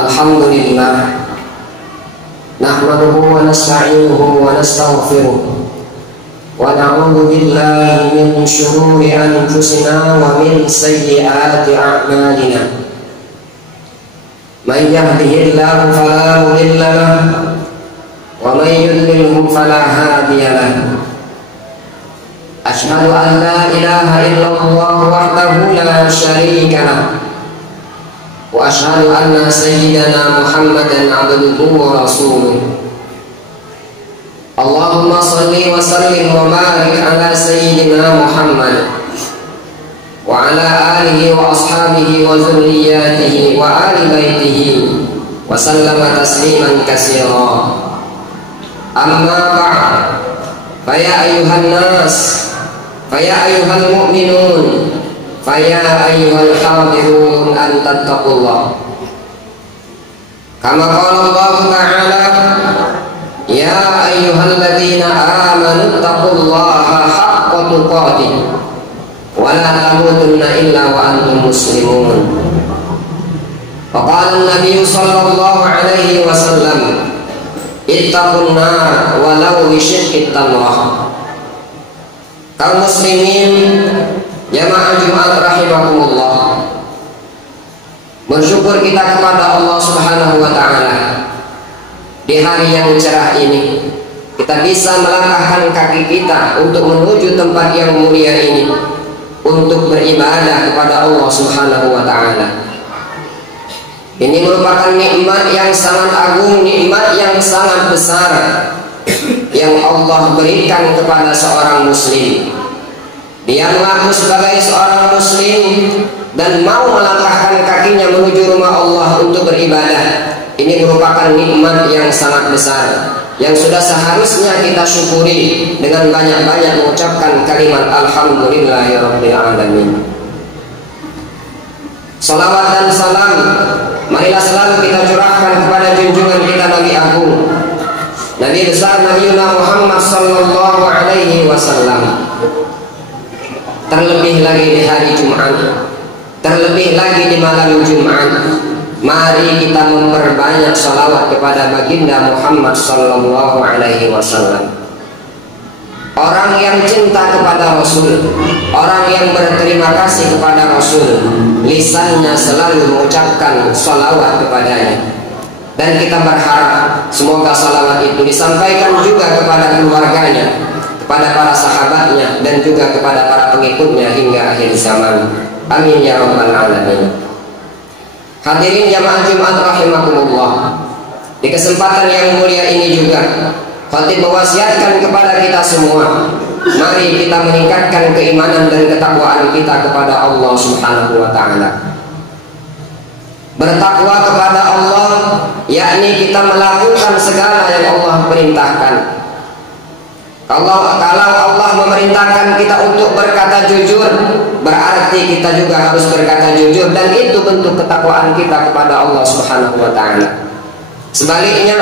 Alhamdulillah, nahmaduhu wa nasta'inuhu wa nastaghfiruh wa na'udzu billahi min shururi anfusina wa min sayyiati a'malina. Man yahdihillahu fala mudilla lahu wa man yudlilhu fala hadiya lahu. Asyhadu an la ilaha illallah wahdahu la syarika lahu wa asyhadu anna sayyidana Muhammadan abduhu wa rasuluh. Allahumma salli wa sallim wa barik ala sayyidina Muhammad wa ala alihi wa ashabihi wa dzurriyyatihi wa ali baitihi wa sallama tasliman katsira. Amma ba'd, fa ya ayyuhan nas, fa ya ayyuhal mu'minun, faya ayyuhal hadirun an tattaqullah. Kama qala Allah Ta'ala, ya ayyuhalladzina amanu taqullaha haqqa tuqatih wa la tamutunna illa wa antum muslimun. Wa qala an-nabiy sallallahu alaihi wasallam, ittaqun nar walau bi syiqqi tamrah. Kaum muslimin jamaah Jumat rahimakumullah, bersyukur kita kepada Allah Subhanahu wa ta'ala. Di hari yang cerah ini kita bisa melangkahkan kaki kita untuk menuju tempat yang mulia ini, untuk beribadah kepada Allah Subhanahu wa ta'ala. Ini merupakan nikmat yang sangat agung, nikmat yang sangat besar yang Allah berikan kepada seorang muslim. Dia mengaku sebagai seorang muslim dan mau melangkahkan kakinya menuju rumah Allah untuk beribadah. Ini merupakan nikmat yang sangat besar yang sudah seharusnya kita syukuri dengan banyak-banyak mengucapkan kalimat alhamdulillahirabbil alamin. Salawat dan salam marilah selalu kita curahkan kepada junjungan kita Nabi Agung, Nabi besar Nabi Muhammad sallallahu alaihi wasallam. Terlebih lagi di hari Jumat, terlebih lagi di malam Jumat, mari kita memperbanyak salawat kepada baginda Muhammad sallallahu alaihi wasallam. Orang yang cinta kepada Rasul, orang yang berterima kasih kepada Rasul, lisannya selalu mengucapkan salawat kepadanya. Dan kita berharap semoga salawat itu disampaikan juga kepada keluarganya, kepada para sahabatnya, dan juga kepada para pengikutnya hingga akhir zaman. Amin ya rabbal alamin. Hadirin jamaah Jumat rahimakumullah, di kesempatan yang mulia ini juga khatib mewasiatkan kepada kita semua, mari kita meningkatkan keimanan dan ketakwaan kita kepada Allah Subhanahu wa ta'ala. Bertakwa kepada Allah yakni kita melakukan segala yang Allah perintahkan. Kalau Allah memerintahkan kita untuk berkata jujur, berarti kita juga harus berkata jujur, dan itu bentuk ketakwaan kita kepada Allah Subhanahu wa ta'ala. Sebaliknya,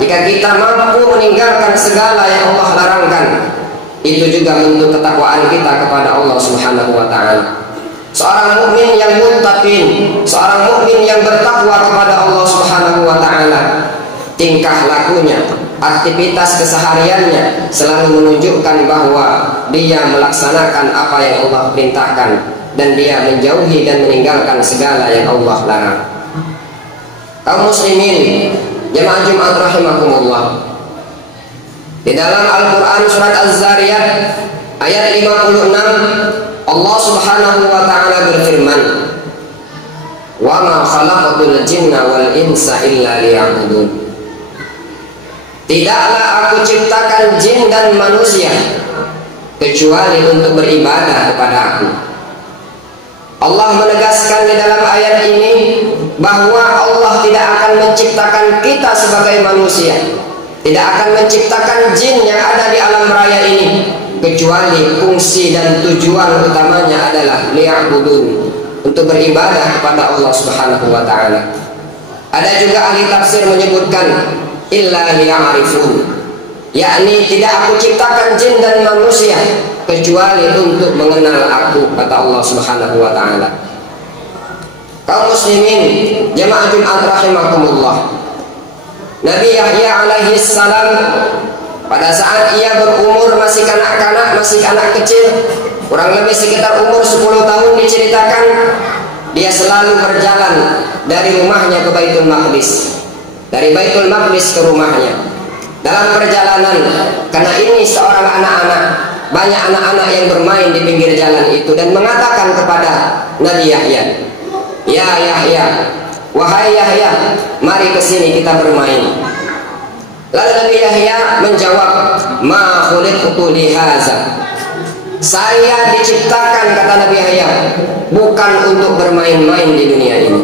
jika kita mampu meninggalkan segala yang Allah larangkan, itu juga bentuk ketakwaan kita kepada Allah Subhanahu wa ta'ala. Seorang mukmin yang muttaqin, seorang mukmin yang bertakwa kepada Allah Subhanahu wa ta'ala, tingkah lakunya, aktivitas kesehariannya selalu menunjukkan bahwa dia melaksanakan apa yang Allah perintahkan, dan dia menjauhi dan meninggalkan segala yang Allah larang. Kaum muslimin jamaah Jumat rahimakumullah, di dalam Al-Quran surat Az-Zariyat ayat 56 Allah Subhanahu wa ta'ala berfirman, wa ma khalaqatul jinna wal insa illa liya'budun. Tidaklah aku ciptakan jin dan manusia kecuali untuk beribadah kepada aku. Allah menegaskan di dalam ayat ini bahwa Allah tidak akan menciptakan kita sebagai manusia, tidak akan menciptakan jin yang ada di alam raya ini, kecuali fungsi dan tujuan utamanya adalah liya'budun, untuk beribadah kepada Allah Subhanahu wa ta'ala. Ada juga ahli tafsir menyebutkan illa liya'rifun, yakni tidak aku ciptakan jin dan manusia kecuali untuk mengenal aku, kata Allah Subhanahu wa ta'ala. Kaum muslimin jamaah Jumat rahimakumullah, Nabi Yahya alaihi salam pada saat ia berumur masih kanak-kanak, masih anak kecil, kurang lebih sekitar umur 10 tahun diceritakan, dia selalu berjalan dari rumahnya ke Baitul Maqdis, dari Baitul Maqdis ke rumahnya. Dalam perjalanan, karena ini seorang anak-anak, banyak anak-anak yang bermain di pinggir jalan itu dan mengatakan kepada Nabi Yahya, "Ya Yahya, wahai Yahya, mari ke sini kita bermain." Lalu Nabi Yahya menjawab, "Ma khuliqtu li hadza." Saya diciptakan, kata Nabi Yahya, bukan untuk bermain-main di dunia ini.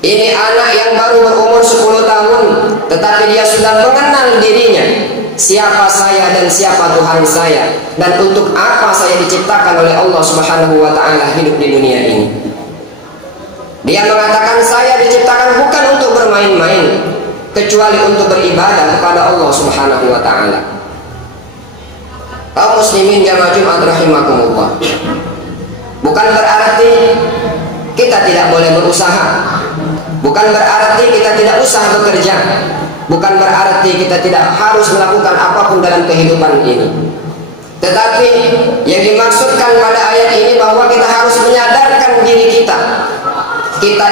Ini anak yang baru berumur 10 tahun, tetapi dia sudah mengenal dirinya, siapa saya dan siapa Tuhan saya, dan untuk apa saya diciptakan oleh Allah Subhanahu wa taala hidup di dunia ini. Dia mengatakan, saya diciptakan bukan untuk bermain-main, kecuali untuk beribadah kepada Allah Subhanahu wa taala. Kaum muslimin jamaah Jumat rahimakumullah, bukan berarti kita tidak boleh berusaha, bukan berarti kita tidak usah bekerja, bukan berarti kita tidak harus melakukan apapun dalam kehidupan ini. Tetapi yang dimaksudkan pada ayat ini bahwa kita harus menyadarkan diri kita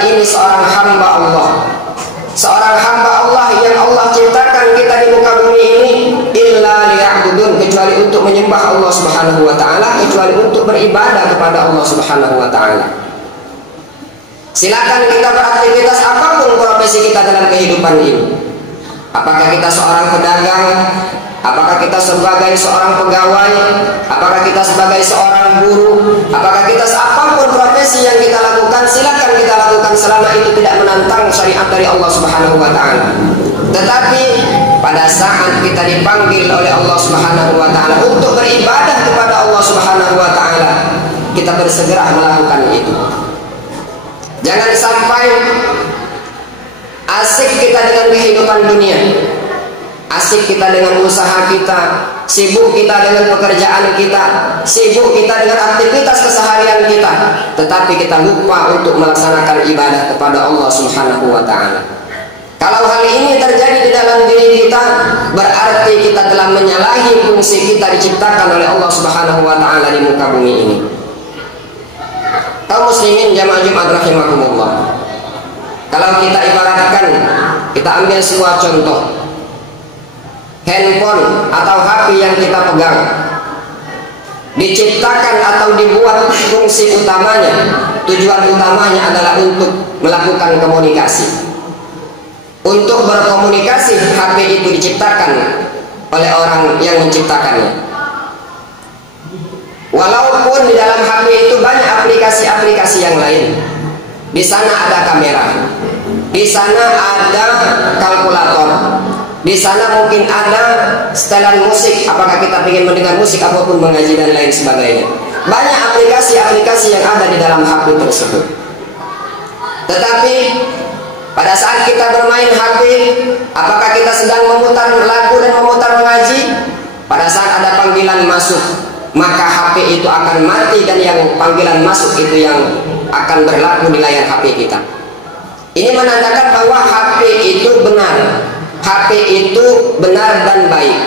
ini seorang hamba Allah, seorang hamba Allah yang Allah ciptakan kita di muka bumi ini illa liya'budun, kecuali untuk menyembah Allah Subhanahu wa taala, kecuali untuk beribadah kepada Allah Subhanahu wa taala. Silakan kita beraktivitas apapun profesi kita dalam kehidupan ini. Apakah kita seorang pedagang, apakah kita sebagai seorang pegawai, apakah kita sebagai seorang guru, apakah kita apapun profesi yang kita lakukan, silakan kita lakukan selama itu tidak menantang syariat dari Allah Subhanahu wa taala. Tetapi pada saat kita dipanggil oleh Allah Subhanahu wa taala untuk beribadah kepada Allah Subhanahu wa taala, kita bersegera melakukan itu. Jangan sampai asik kita dengan kehidupan dunia, asik kita dengan usaha kita, sibuk kita dengan pekerjaan kita, sibuk kita dengan aktivitas keseharian kita, tetapi kita lupa untuk melaksanakan ibadah kepada Allah Subhanahu wa taala. Kalau hal ini terjadi di dalam diri kita, berarti kita telah menyalahi fungsi kita diciptakan oleh Allah Subhanahu wa taala di muka bumi ini. Kaum muslimin jamaah Jumat rahimakumullah, kalau kita ibaratkan, kita ambil sebuah contoh, handphone atau HP yang kita pegang diciptakan atau dibuat fungsi utamanya, tujuan utamanya adalah untuk melakukan komunikasi. Untuk berkomunikasi, HP itu diciptakan oleh orang yang menciptakannya. Walaupun di dalam HP itu banyak aplikasi-aplikasi yang lain. Di sana ada kamera, di sana ada kalkulator, di sana mungkin ada setelan musik, apakah kita ingin mendengar musik ataupun mengaji dan lain sebagainya. Banyak aplikasi-aplikasi yang ada di dalam HP tersebut. Tetapi pada saat kita bermain HP, apakah kita sedang memutar lagu dan memutar mengaji? Pada saat ada panggilan masuk, maka HP itu akan mati dan yang panggilan masuk itu yang akan berlaku di layar HP kita. Ini menandakan bahwa HP itu benar, HP itu benar dan baik.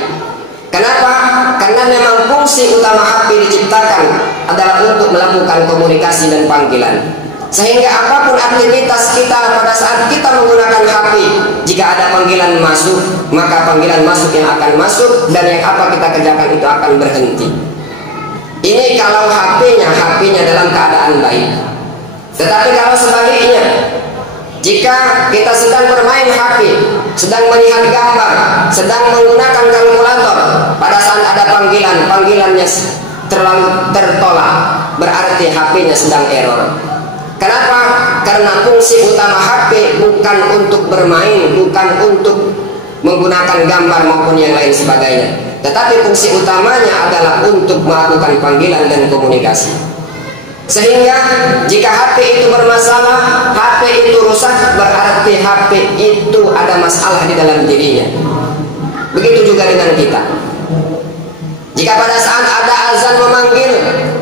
Kenapa? Karena memang fungsi utama HP diciptakan adalah untuk melakukan komunikasi dan panggilan. Sehingga apapun aktivitas kita pada saat kita menggunakan HP, jika ada panggilan masuk, maka panggilan masuk yang akan masuk dan yang apa kita kerjakan itu akan berhenti. Ini kalau HP-nya dalam keadaan baik. Tetapi kalau sebaliknya, jika kita sedang bermain HP, sedang melihat gambar, sedang menggunakan kalkulator, pada saat ada panggilannya terlalu tertolak, berarti HP-nya sedang error. Kenapa? Karena fungsi utama HP bukan untuk bermain, bukan untuk menggunakan gambar maupun yang lain sebagainya, tetapi fungsi utamanya adalah untuk melakukan panggilan dan komunikasi. Sehingga jika HP itu bermasalah, HP itu rusak, berarti HP itu ada masalah di dalam dirinya. Begitu juga dengan kita. Jika pada saat ada azan memanggil,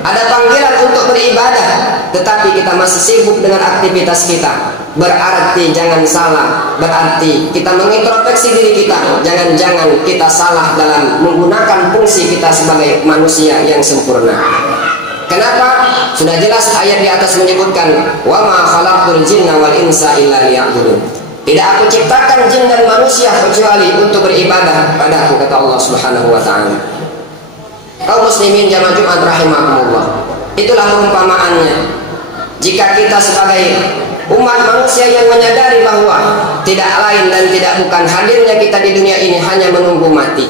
ada panggilan untuk beribadah, tetapi kita masih sibuk dengan aktivitas kita, berarti jangan salah, berarti kita mengintrospeksi diri kita, jangan-jangan kita salah dalam menggunakan fungsi kita sebagai manusia yang sempurna. Kenapa? Sudah jelas ayat di atas menyebutkan, wa ma khalaqtul jinna wal insa illa liya'budun. Tidak aku ciptakan jin dan manusia kecuali untuk beribadah padaku, kata Allah Subhanahu wa taala. Kaum muslimin jamaah Jumat rahimakumullah. Itulah perumpamaannya. Jika kita sebagai umat manusia yang menyadari bahwa tidak lain dan tidak bukan hadirnya kita di dunia ini hanya menunggu mati.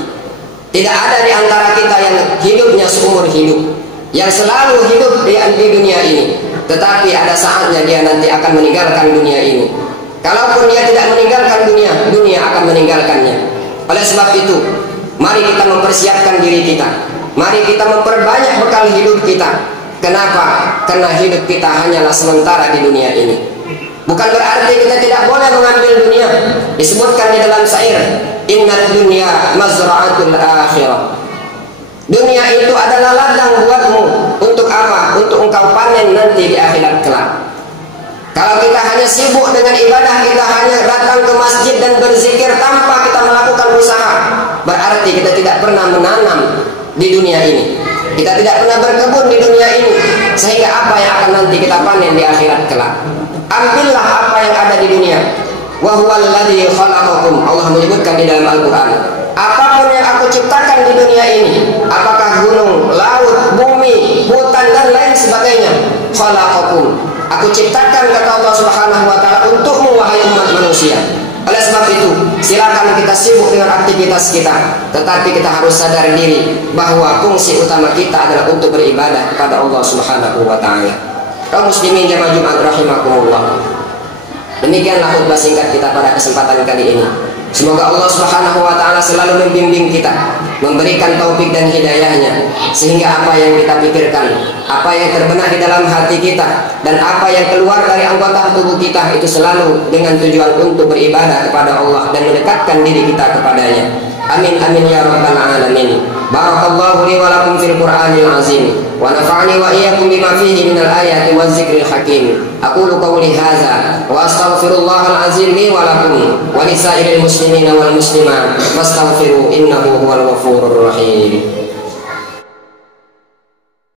Tidak ada di antara kita yang hidupnya seumur hidup, yang selalu hidup di dunia ini. Tetapi ada saatnya dia nanti akan meninggalkan dunia ini. Kalaupun dia tidak meninggalkan dunia, dunia akan meninggalkannya. Oleh sebab itu, mari kita mempersiapkan diri kita. Mari kita memperbanyak bekal hidup kita. Kenapa? Karena hidup kita hanyalah sementara di dunia ini. Bukan berarti kita tidak boleh mengambil dunia. Disebutkan di dalam syair, innad dunya mazra'atul akhirah. Dunia itu adalah ladang buatmu. Untuk apa? Untuk engkau panen nanti di akhirat kelak. Kalau kita hanya sibuk dengan ibadah, kita hanya datang ke masjid dan berzikir tanpa kita melakukan usaha, berarti kita tidak pernah menanam di dunia ini. Kita tidak pernah berkebun di dunia ini, sehingga apa yang akan nanti kita panen di akhirat kelak. Ambillah apa yang ada di dunia. Wa huwal ladzi khalaqakum. Allah menyebutkan di dalam Al-Qur'an, apapun yang aku ciptakan di dunia ini, apakah gunung, laut, bumi, hutan dan lain sebagainya, khalaqakum. Aku ciptakan, kata Allah Subhanahu wa taala, untukmu wahai umat manusia. Oleh sebab itu, silakan kita sibuk dengan aktivitas kita, tetapi kita harus sadar diri bahwa fungsi utama kita adalah untuk beribadah kepada Allah Subhanahu wa taala. Kaum muslimin jamaah Jumat rahimakumullah. Demikianlah khutbah singkat kita pada kesempatan kali ini. Semoga Allah Subhanahu wa taala selalu membimbing kita, memberikan taufik dan hidayahnya, sehingga apa yang kita pikirkan, apa yang terbenak di dalam hati kita, dan apa yang keluar dari anggota tubuh kita itu selalu dengan tujuan untuk beribadah kepada Allah dan mendekatkan diri kita kepadanya. Amin amin ya rabbal alamin. Barakallahu li wa lakum fil Qur'anil azim wa nafa'ani wa iyyakum bima fihi minal ayati waz zikril hakim. Aqulu qawli hadza wa astaghfirullahal azim li wa lakum wa lisairil muslimina wal muslimat fastaghfiru innahu huwal ghafurur rahim.